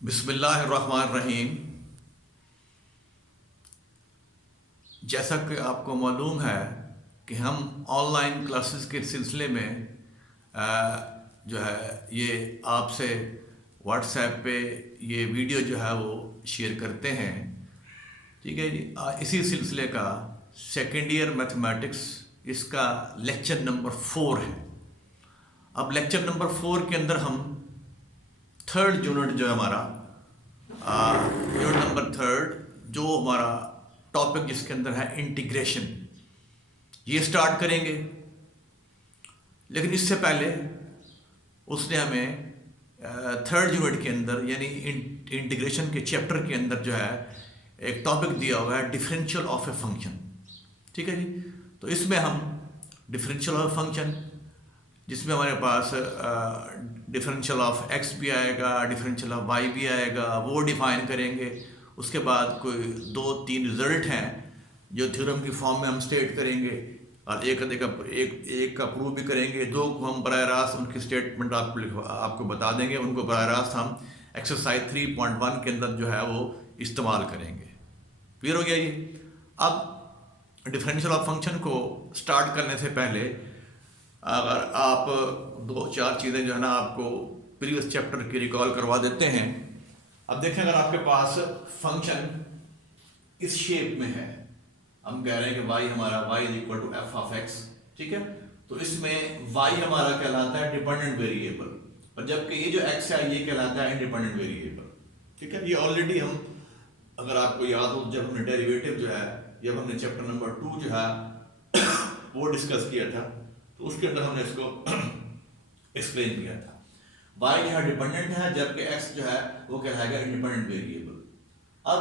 बिस्मिल्लाहिर्रहमानिर्रहीम। जैसा कि आपको मालूम है कि हम ऑनलाइन क्लासेस के सिलसिले में जो है ये आपसे व्हाट्सएप पे ये वीडियो जो है वो शेयर करते हैं। ठीक है जी। इसी सिलसिले का सेकेंड ईयर मैथमेटिक्स इसका लेक्चर नंबर 4 है। अब लेक्चर नंबर 4 के अंदर हम थर्ड यूनिट जो है हमारा यूनिट नंबर 3 जो हमारा टॉपिक जिसके अंदर है इंटीग्रेशन, ये स्टार्ट करेंगे। लेकिन इससे पहले उसने हमें थर्ड यूनिट के अंदर यानी इंटीग्रेशन के चैप्टर के अंदर जो है एक टॉपिक दिया हुआ है डिफरेंशियल ऑफ ए फंक्शन। ठीक है जी। तो इसमें हम डिफरेंशियल ऑफ ए फंक्शन जिसमें हमारे पास डिफरेंशियल ऑफ एक्स भी आएगा, डिफरेंशियल ऑफ वाई भी आएगा, वो डिफाइन करेंगे। उसके बाद कोई 2-3 रिजल्ट हैं जो थ्योरम की फॉर्म में हम स्टेट करेंगे और एक का प्रूव भी करेंगे। 2 को हम बराह रास्त उनकी स्टेटमेंट आपको बता देंगे। उनको बराह रास्त हम एक्सरसाइज 3.1 के अंदर जो है वो इस्तेमाल करेंगे। क्लियर हो गया ये। अब डिफरेंशियल ऑफ फंक्शन को स्टार्ट करने से पहले अगर आप 2-4 चीज़ें जो है ना आपको प्रीवियस चैप्टर की रिकॉल करवा देते हैं। अब देखें, अगर आपके पास फंक्शन इस शेप में है, हम कह रहे हैं कि y हमारा y is equal to F of X. ठीक है। तो इसमें y हमारा कहलाता है डिपेंडेंट वेरिएबल और जबकि ये जो x है ये कहलाता है इंडिपेंडेंट वेरिएबल। ठीक है। ये ऑलरेडी हम, अगर आपको याद हो, जब हमने डेरिवेटिव जो है, जब हमने चैप्टर नंबर 2 जो है वो डिस्कस किया था तो उसके अंदर हमने इसको एक्सप्लेन किया था। y जो है डिपेंडेंट है जबकि x जो है वो कहलाएगा इंडिपेंडेंट वेरिएबल। अब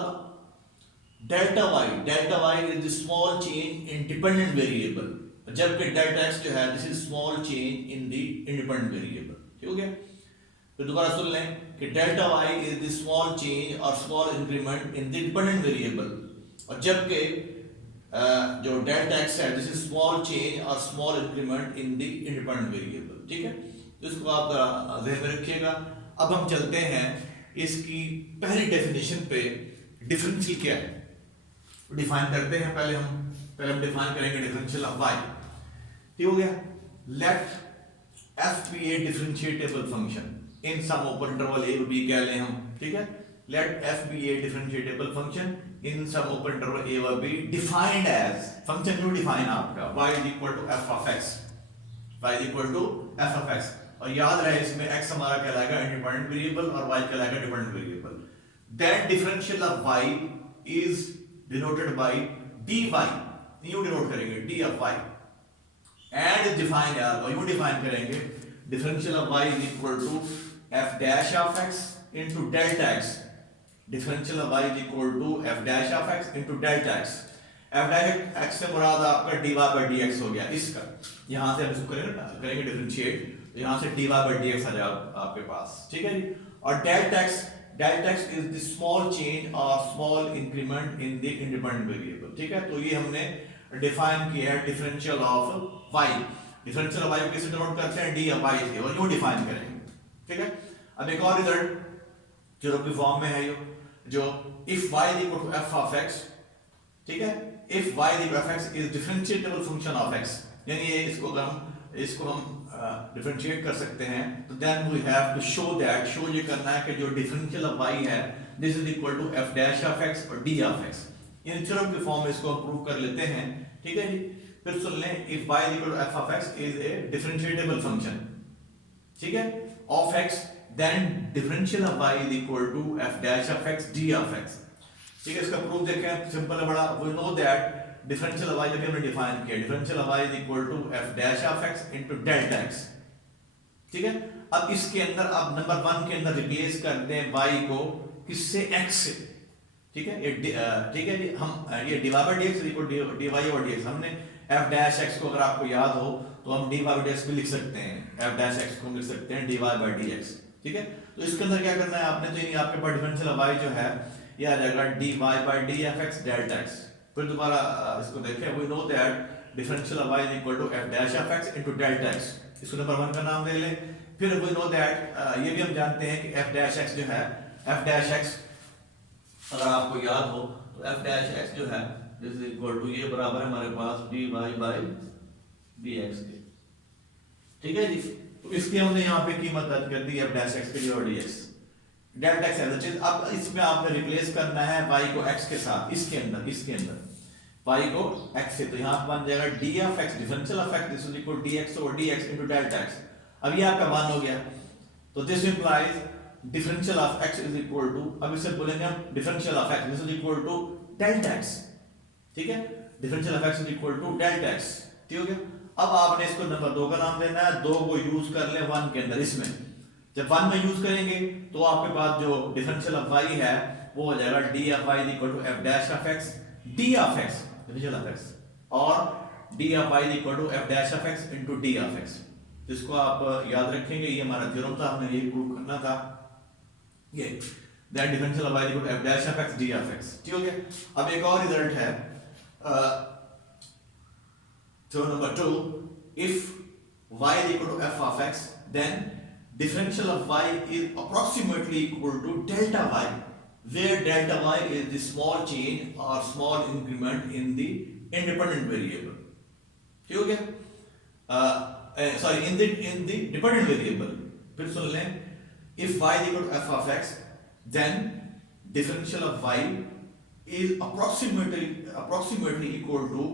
delta y is the small change in dependent variable जबकि डेल्टा x जो है this is small change in the independent variable. ठीक हो गया। फिर दोबारा सुन लें कि delta y is the small change और small increment in the dependent variable और जबकि जो डेल्टा x है दिस इज स्मॉल चेंज और small increment in the independent variable. ठीक है। तो इसको आप ध्यान में रखिएगा। अब हम चलते हैं इसकी पहली डेफिनेशन पे। डिफरेंशियल क्या है डिफाइन करते हैं। पहले हम डिफाइन करेंगे डिफरेंशियल ऑफ y। ठीक हो गया। Let f be a differentiable function in some open interval a b कह लें हम। ठीक है। Let f be a differentiable function in some open interval a or b defined as function जो define आपका y is equal to f of x, y is equal to f of x। और याद रहे इसमें x हमारा कहलाएगा independent variable और y कहलाएगा dependent variable. Then differential of y is denoted by dy, यूं डिनोट करेंगे d of y and is defined as, और यूं डिफाइन करेंगे differential of y is equal to f dash of x into delta x। Differential of y is equal to f dash of x into delta x। f dash x से मुराद आपका dy by dx हो गया। इसका यहां से हम इसको करेंगे डिफरेंशिएट, तो यहां से dy by dx आ जाएगा आपके पास। ठीक है जी। और delta x is the small change or small increment in the independent variable। ठीक है। तो ये हमने डिफाइन किया है differential of y। Differential of y को कैसे डिनोट करते हैं d of y से, और यूं डिफाइन करेंगे। ठीक है। अब एक और रिजल्ट जो की फॉर्म में है ये जो if y is equal to f of x। ठीक है। if y is equal to f of x is differentiable function of x, यानी ये इसको हम डिफरेंशिएट कर सकते हैं। तो then we have to show that, show ये करना है कि जो डिफरेंशियल ऑफ y है this is equal to f dash of x और d of x। In theorem की फॉर्म में इसको हम प्रूव कर लेते हैं। ठीक है जी। फिर सुन लें if y is equal to f of x is a differentiable function, ठीक है, of x, then differential of y is equal to f dash of x d of x। ठीक है। इसका प्रूफ देखें, सिंपल है बड़ा। we know that differential of y जब हमने डिफाइन किया, differential of y is equal to f dash of x into delta x। ठीक है। अब इसके अंदर अब नंबर 1 के अंदर रिप्लेस कर दें y को किससे, x से। ठीक है। ठीक है जी। हम ये dy by dx is equal to dy over dx, हमने f dash x को, अगर आपको याद हो तो हम dy by dx भी लिख सकते हैं, f dash x को हम लिख सकते हैं dy by dx। ठीक है। तो इसके अंदर क्या करना है आपने, तो ये आपके पास डिफरेंशियल ऑफ y जो है ये आ जाएगा dy by dfx delta x। फिर दोबारा इसको देखें, we know that differential of y is equal to f dash of x into delta x। इसको नंबर 1 का नाम दे लें। फिर we know that ये भी हम जानते हैं कि f dash x जो है एफ डैश एक्स अगर आपको याद हो तो एफ डैश एक्स जो है दिस इज इक्वल टू ये बराबर है हमारे पास d y by d x के, ठीक है जी। तो इसकी हमने यहाँ पे कीमत दर्ज कर दी एफ डैश एक्स के लिए और D X delta X as it. अब इसमें आपने रिप्लेस करना है y को x के साथ, इसके अंदर y को x से, तो यहाँ बन जाएगा D of x differential of x this is equal dx over dx into delta x। अब ये आपका मान हो गया, तो this implies differential of x is equal to, अब इसे बोलेंगे हम differential of x this is equal to delta x, ठीक है। Differential of x is equal to delta x, ठीक हो गया। अब आपने इसको नंबर 2 का नाम देना है, 2 को यूज कर ले 1 के अंदर। इसमें जब 1 में यूज करेंगे तो आपके पास जो डिफरेंशियल ऑफ y है वो हो जाएगा d of y equal to f dash of x d of x differential of x और d of y equal to f dash of x into d of x। तो इसको आप याद रखेंगे, ये हमारा थ्योरम था, हमने ये प्रूव करना था, ये that differential of y equal to f dash of x d of x, ठीक हो गया। अब एक और रिजल्ट है theorem number 2, if y equal to f of x then differential of y is approximately equal to delta y, where delta y is the small change or small increment in the independent variable, ठीक हो गया। Sorry in the dependent variable. फिर सुन लें, if y is equal to f of x then differential of y is approximately equal to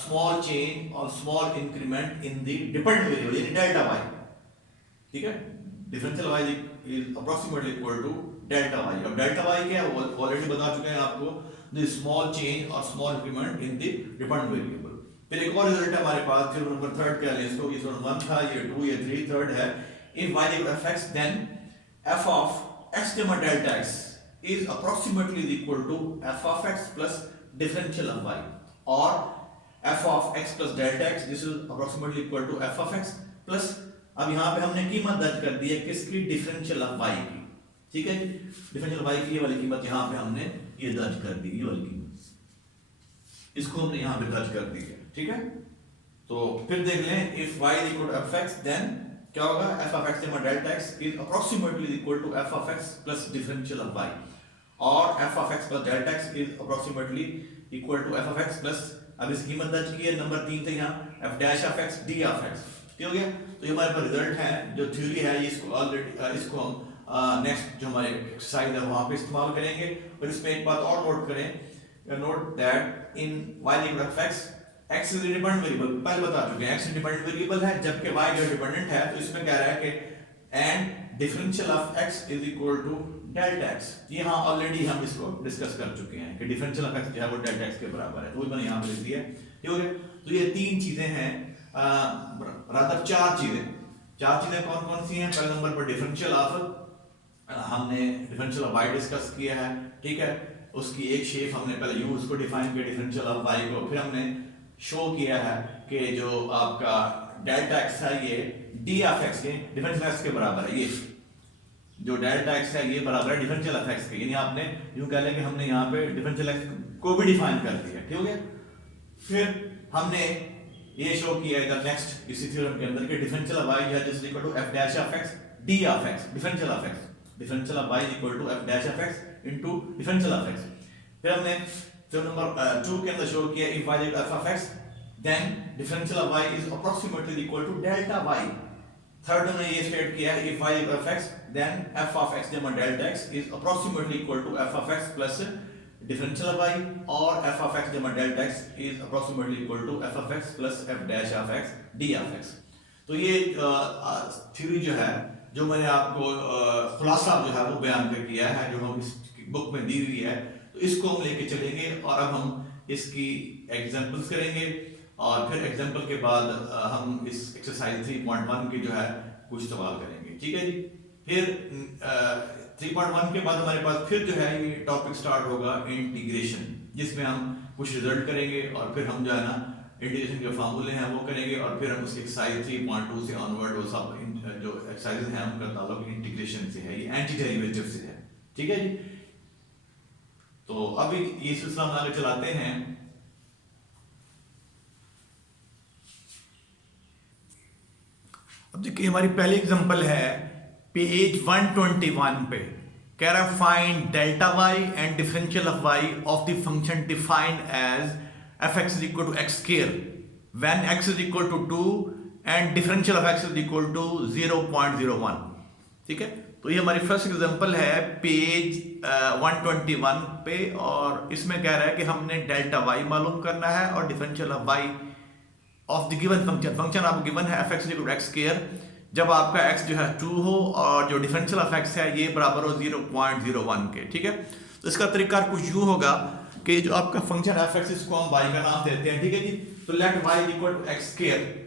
small change or small increment in the dependent variable यानी delta y, ठीक है। Differential y is approximately equal to delta y। अब delta y क्या है already बता चुके हैं आपको, द स्मॉल चेंज और small increment in the dependent variable. फिर एक और रिजल्ट है हमारे पास, थ्योरम नंबर 3 क्या है इसको, ये थ्योरम 1 था, ये 2, ये 3, थर्ड है, if y equal to f(x) then f of x comma delta x is approximately equal to f of x plus differential of y, or f of x plus delta x this is approximately equal to f of x plus, अब यहाँ पे हमने कीमत दर्ज कर दी है किसकी, differential of y की, ठीक है जी। डिफरेंशियल ऑफ y की ये वाली कीमत यहाँ पे हमने ये दर्ज कर दी, ये वाली कीमत इसको हमने यहाँ पे दर्ज कर दी है, ठीक है। तो फिर देख लें, if y is equal to f(x) then क्या होगा, f of x divided delta x is approximately equal to f of x plus differential of y, और f of x plus delta x is approximately equal to f of x plus, अब इस कीमत दर्ज की है number 3 थे यहाँ, f dash of x d of x, ठीक हो गया। तो ये हमारे पास रिजल्ट है, जो थ्योरी है ये इसको ऑलरेडी इसको हम नेक्स्ट जो हमारे एक्सरसाइज है वहां पे इस्तेमाल करेंगे। और इसमें एक बात और नोट करें, note that in y equal to x x is independent variable, पहले बता चुके हैं x इंडिपेंडेंट वेरिएबल है, जबकि y जो डिपेंडेंट है। तो इसमें कह रहा है कि and differential of x is equal to delta x, ये हां ऑलरेडी हम इसको डिस्कस कर चुके हैं कि डिफरेंशियल ऑफ x जो है वो डेल्टा x के बराबर है, तो वो मैंने यहां पे लिख दिया, ठीक हो गया। तो ये 3 चीजें हैं, रादर 4 चीजें कौन कौन सी हैं। पहले नंबर पर डिफरेंशियल ऑफ, हमने डिफरेंशियल ऑफ y डिस्कस किया है, ठीक है। उसकी एक शेप हमने पहले यूज को डिफाइन किया डिफरेंशियल ऑफ y को, फिर हमने शो किया है कि जो आपका डेल्टा x है ये d ऑफ x के डिफरेंशियल x के बराबर है, ये जो डेल्टा x है ये बराबर है डिफरेंशियल ऑफ x के, यानी आपने यूं कह लें कि हमने यहाँ पे डिफरेंशियल x को भी डिफाइन कर दिया, ठीक हो गया। फिर हमने ये शो किया इधर नेक्स्ट इसी थ्योरम के अंदर कि differential of y is equal to f dash of x d of x, differential of x, differential of y is equal to f dash of x into differential of x। फिर हमने theorem number 2 के अंदर show किया if y equal to f of x then differential of y is approximately equal to delta y। Third हमने ये state किया if y equal to f x then f of x divided delta x is approximately equal to f of x plus differential of y, और f of x divided delta x is approximately equal to f of x plus f dash of x d of x। तो ये theory जो है, जो मैंने आपको खुलासा जो है वो बयान कर किया है, जो हम इस बुक में दी हुई है, तो इसको हम लेके चलेंगे और अब हम इसकी एग्जांपल्स करेंगे, और फिर एग्जांपल के बाद हम इस एक्सरसाइज 3.1 के जो है कुछ सवाल करेंगे, ठीक है जी। फिर 3.1 के बाद हमारे पास फिर जो है ये टॉपिक स्टार्ट होगा इंटीग्रेशन, जिसमें हम कुछ रिजल्ट करेंगे और फिर हम जो है ना इंटीग्रेशन के फार्मूले हैं वो करेंगे, और फिर हम उसकी एक्सरसाइज 3.2 से ऑनवर्ड वो सब जो एक्सरसाइजेस हैं उनका ताल्लुक इंटीग्रेशन से है, ये एंटी डेरिवेटिव से है, ठीक है जी। तो अभी ये सिलसिला हम आगे चलाते हैं। अब देखिए हमारी पहली एग्जांपल है पेज 121 पे, कह रहा है find delta Y and differential of Y of the function defined as F X is equal to X square when X is equal to 2 and differential of X is equal to 0.01। ठीक है, तो ये हमारी first example है page 121 पे, और इसमें कह रहा है कि हमने डेल्टा वाई मालूम करना है और differential of Y of the given function. Function आपको गिवन है F X equal to X square, जब आपका x जो है 2 हो और जो डिफरेंशियल ऑफ x है ये बराबर हो 0.01 के। ठीक है, तो इसका तरीका कुछ यूं होगा कि जो आपका फंक्शन एफ एक्स इसको हम y का नाम देते हैं। ठीक है जी, तो let y equal to X square,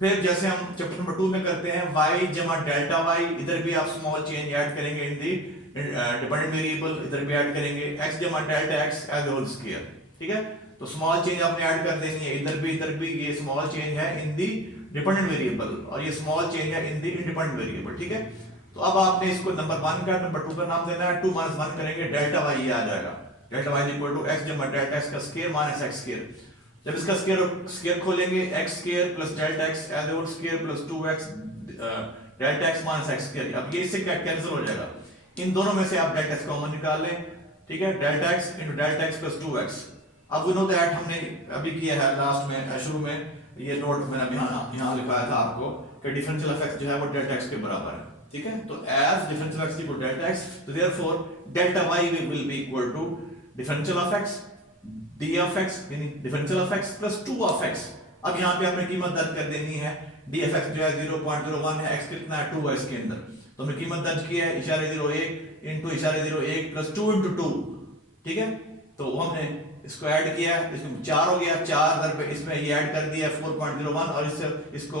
फिर जैसे हम चैप्टर नंबर 2 में करते हैं y जमा डेल्टा y, इधर भी आप स्मॉल चेंज ऐड करेंगे इन दी डिपेंडेंट वेरिएबल, इधर भी ऐड करेंगे x जमा delta x as whole square. ठीक है, तो स्मॉल चेंज आपने ऐड कर देनी है, इधर भी ये स्मॉल चेंज है इन दी डिपेंडेंट वेरिएबल और ये स्मॉल चेंज है इन दी इंडिपेंडेंट वेरिएबल। ठीक है, तो अब आपने इसको नंबर 1 का नंबर 2 का नाम देना है। 2 - 1 करेंगे, डेल्टा y ये आ जाएगा, delta y equal to x जमा डेल्टा x का स्क्वायर माइनस x स्क्वायर। जब इसका स्क्वायर खोलेंगे x square plus delta x as whole square plus 2x delta x minus x square. अब ये इससे क्या कैंसिल हो जाएगा, इन दोनों में से आप डेल्टा x कॉमन निकाल लें। ठीक है, delta x into delta x plus 2x। अब वी नो दैट हमने अभी किया है लास्ट में शुरू में, ये नोट मैंने यहाँ लिखाया था आपको कि डिफरेंशियल ऑफ x जो है वो डेल्टा x के बराबर है। ठीक है, तो as differential of x equal delta x, तो therefore delta y will be equal to differential of x d of x यानी differential of x plus 2 of x। अब यहाँ पे आपने कीमत दर्ज कर देनी है, d ऑफ x जो है 0.01 है, x कितना है 2 है इसके अंदर, तो हमने कीमत दर्ज की है इशारे 01 इनटू इशारे 01 प्लस 2 इनटू 2। ठीक है, तो हमने इसको ऐड किया, इसमें 4 हो गया, 4 दर पे इसमें ये ऐड कर दिया 4.01 और इसको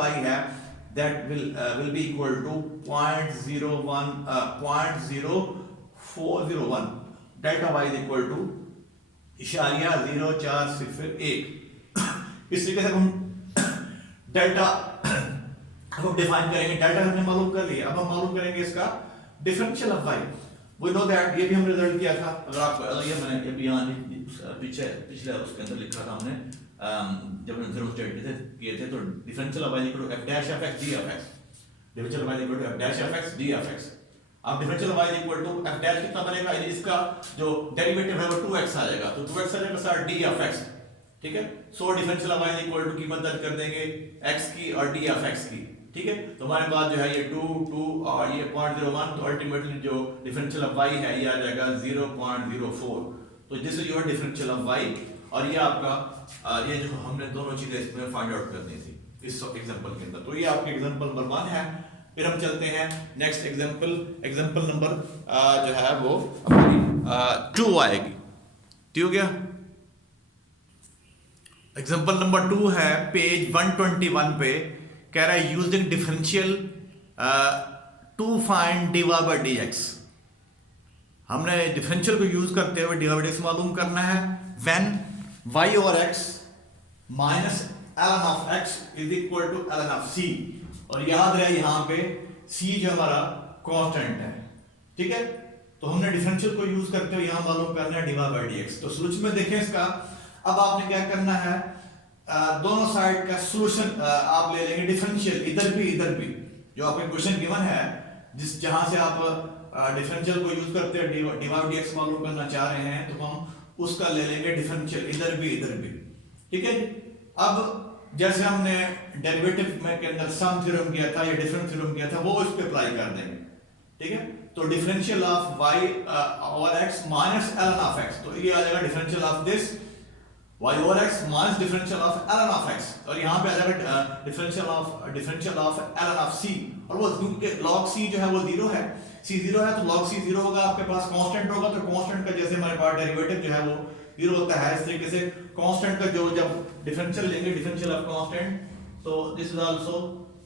y है that will be equal to 0.0401। Delta y is equal to इशारिया 0401। इस तरीके से हम डेल्टा हम डिफाइन करेंगे। डेल्टा हमने मालूम कर लिया, अब हम मालूम करेंगे इसका differential of y। We know that ये भी हम रिजल्ट किया था, अगर आपको ये मैंने अभी यहाँ पिछले उसके अंदर लिखा था हमने, जब हमने जीरो स्टेट किए थे, तो differential of y equal to f dash of x d of x, differential of y equal to f dash of x d of x। अब differential of y equal to f dash कितना बनेगा, इसका जो derivative है वो 2x आ जाएगा, तो 2x आ जाएगा सर d ऑफ x। ठीक है, so differential of y equal to कीमत दर्ज कर देंगे x की और d ऑफ x की। ठीक है, तो हमारे पास जो है ये 2 और ये 0.01, तो अल्टीमेटली जो डिफरेंशियल ऑफ y है ये आ जाएगा 0.04। तो this is your differential of y, और ये आपका ये जो हमने दोनों चीजें इसमें फाइंड आउट करनी थी इस एग्जांपल के अंदर। तो ये आपके एग्जांपल नंबर 1 है। फिर हम चलते हैं नेक्स्ट एग्जांपल नंबर जो है वो हमारी 2 आएगी। ठीक हो गया, एग्जांपल नंबर 2 है पेज 121 पे, कह रहा है using differential to find dy by dx। हमने डिफरेंशियल को यूज करते हुए dy by dx मालूम करना है when y over x minus ln of x is equal to ln of c। और याद रहे यहाँ पे c जो हमारा कांस्टेंट है। ठीक है, तो हमने डिफरेंशियल को यूज करते हुए यहाँ मालूम करना है dy by dx। तो सोल्यूशन में देखें इसका, अब आपने क्या करना है, दोनों साइड का सॉल्यूशन आप ले लेंगे डिफरेंशियल, इधर भी जो आपका क्वेश्चन गिवन है जिस जहां से आप डिफरेंशियल को यूज करते हैं dy by dx मालूम करना चाह रहे हैं, तो हम उसका ले लेंगे डिफरेंशियल इधर भी। ठीक है, अब जैसे हमने डेरिवेटिव में के अंदर सम थ्योरम किया था या डिफरेंस थ्योरम किया था, वो इस पे अप्लाई कर देंगे। ठीक है, तो differential of y over x minus ln of x, तो ये आ जाएगा differential of this y over x minus differential of ln of x, और यहाँ पे आ जाएगा differential of ln of c, और वो क्योंकि log c जो है वो 0 है, c 0 है तो log c 0 होगा, आपके पास कांस्टेंट होगा, तो कांस्टेंट का जैसे हमारे पास डेरिवेटिव जो है वो 0 होता है, इस तरीके से कांस्टेंट का जो जब डिफरेंशियल लेंगे डिफरेंशियल ऑफ कांस्टेंट, तो दिस इज आल्सो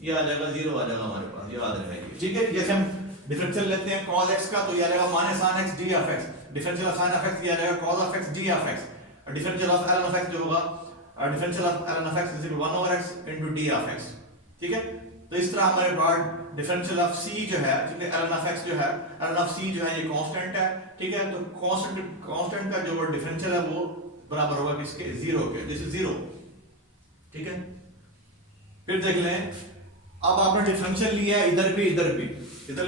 ये आ जाएगा 0 आ जाएगा हमारे पास, याद रहेगा। ठीक है, जैसे हम डिफरेंशियल लेते हैं cos x का, तो ये आ जाएगा minus sin x d of x, differential of sin of x ये आ जाएगा cos of x d of x, differential of ln of x जो होगा differential of ln of x is equal 1 over x into d of x। ठीक है, तो इस तरह हमारे पास डिफरेंशियल ऑफ c जो है, ठीक है, ln ऑफ x जो है, ln ऑफ c जो है ये कांस्टेंट है। ठीक है, तो कांस्टेंट का जो डिफरेंशियल है वो बराबर होगा किसके, 0 के, दिस इज 0। ठीक है, फिर देख लें अब आपने डिफरेंशियल लिया है इधर भी, इधर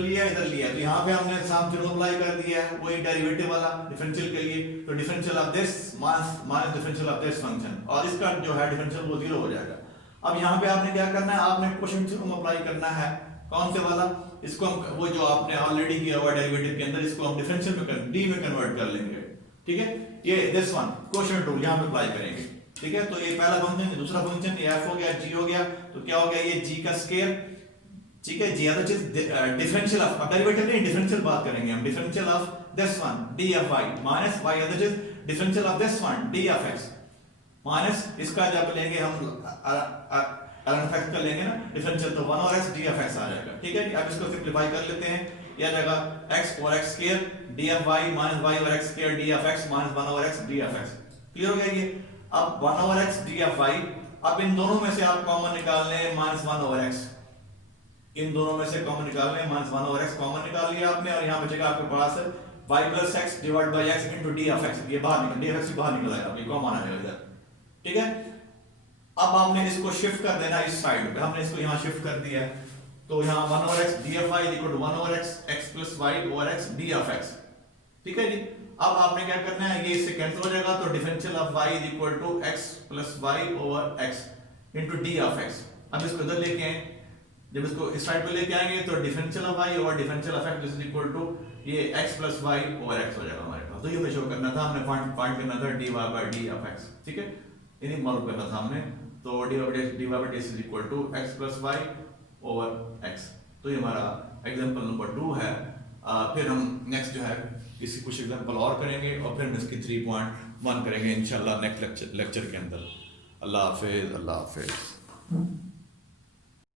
लिया, तो यहाँ पे हमने साम थ्योरम अप्लाई कर दिया है, वही डेरिवेटिव वाला डिफरेंशियल के लिए। तो differential of this minus differential of this function, और इसका जो है डिफरेंशियल वो 0 हो जाएगा। अब यहाँ पे आपने क्या करना है, आपने क्वोशिएंट थ्योरम अप्लाई करना है। कौन से वाला? इसको हम वो जो आपने ऑलरेडी किया हुआ डेरिवेटिव के अंदर, इसको हम डिफरेंशियल में डी में कन्वर्ट कर लेंगे। ठीक है, ये दिस वन क्वोशिएंट रूल यहाँ पे अप्लाई करेंगे। ठीक है, तो ये पहला फंक्शन, दूसरा फंक्शन, ये f हो गया, g हो गया, तो क्या हो गया, ये g का स्क्वायर। ठीक है, जी अदर चीज डिफरेंशियल ऑफ, डेरिवेटिव नहीं, डिफरेंशियल बात करेंगे हम, differential of this one d of y minus y other चीज differential of this one d of x minus इसका जब लेंगे हम ln of x कर लेंगे ना डिफरेंशियल, तो 1 और x d of x आ जाएगा। ठीक है, अब इसको सिंपलीफाई कर लेते हैं, यह जाएगा x और x square d of y minus y और x square d of x minus 1 और x d of x। Clear हो गया ये? अब 1 over x d of y, अब इन दोनों में से आप कॉमन निकाल लें माइनस 1 ओवर x, इन दोनों में से कॉमन निकाल लें, माइनस 1 ओवर x कॉमन निकाल लिया आपने, और यहाँ बचेगा आपके पास y plus x divide by x into d of x। ये बाहर निकल, d of x भी बाहर निकल आएगा, ये कॉमन आ जाएगा इधर। ठीक है, अब हमने इसको शिफ्ट कर देना इस साइड पे, हमने इसको यहाँ शिफ्ट कर दिया है, तो यहाँ 1 over x d of y equal to 1 over x x plus y over x d of x। ठीक है जी, अब आपने क्या करना है, ये इससे कैंसिल हो जाएगा, तो differential of y is equal to x plus y over x into d of x। अब इसको इधर लेके आए, जब इसको इस साइड पे लेके आएंगे तो differential of y over differential of x is equal to ये x plus y over x हो जाएगा हमारे पास। तो ये हमें शो करना था, हमने फाइंड करना था dy by d of x। ठीक है, इन्हीं मालूम करना था हमने, तो dy by d is equal to x plus y over x। तो ये हमारा एग्जांपल नंबर 2 है। फिर हम नेक्स्ट जो है इसकी कुछ एग्जांपल और करेंगे, और फिर हम इसकी 3.1 करेंगे इंशाल्लाह नेक्स्ट लेक्चर के अंदर। अल्लाह हाफिज़।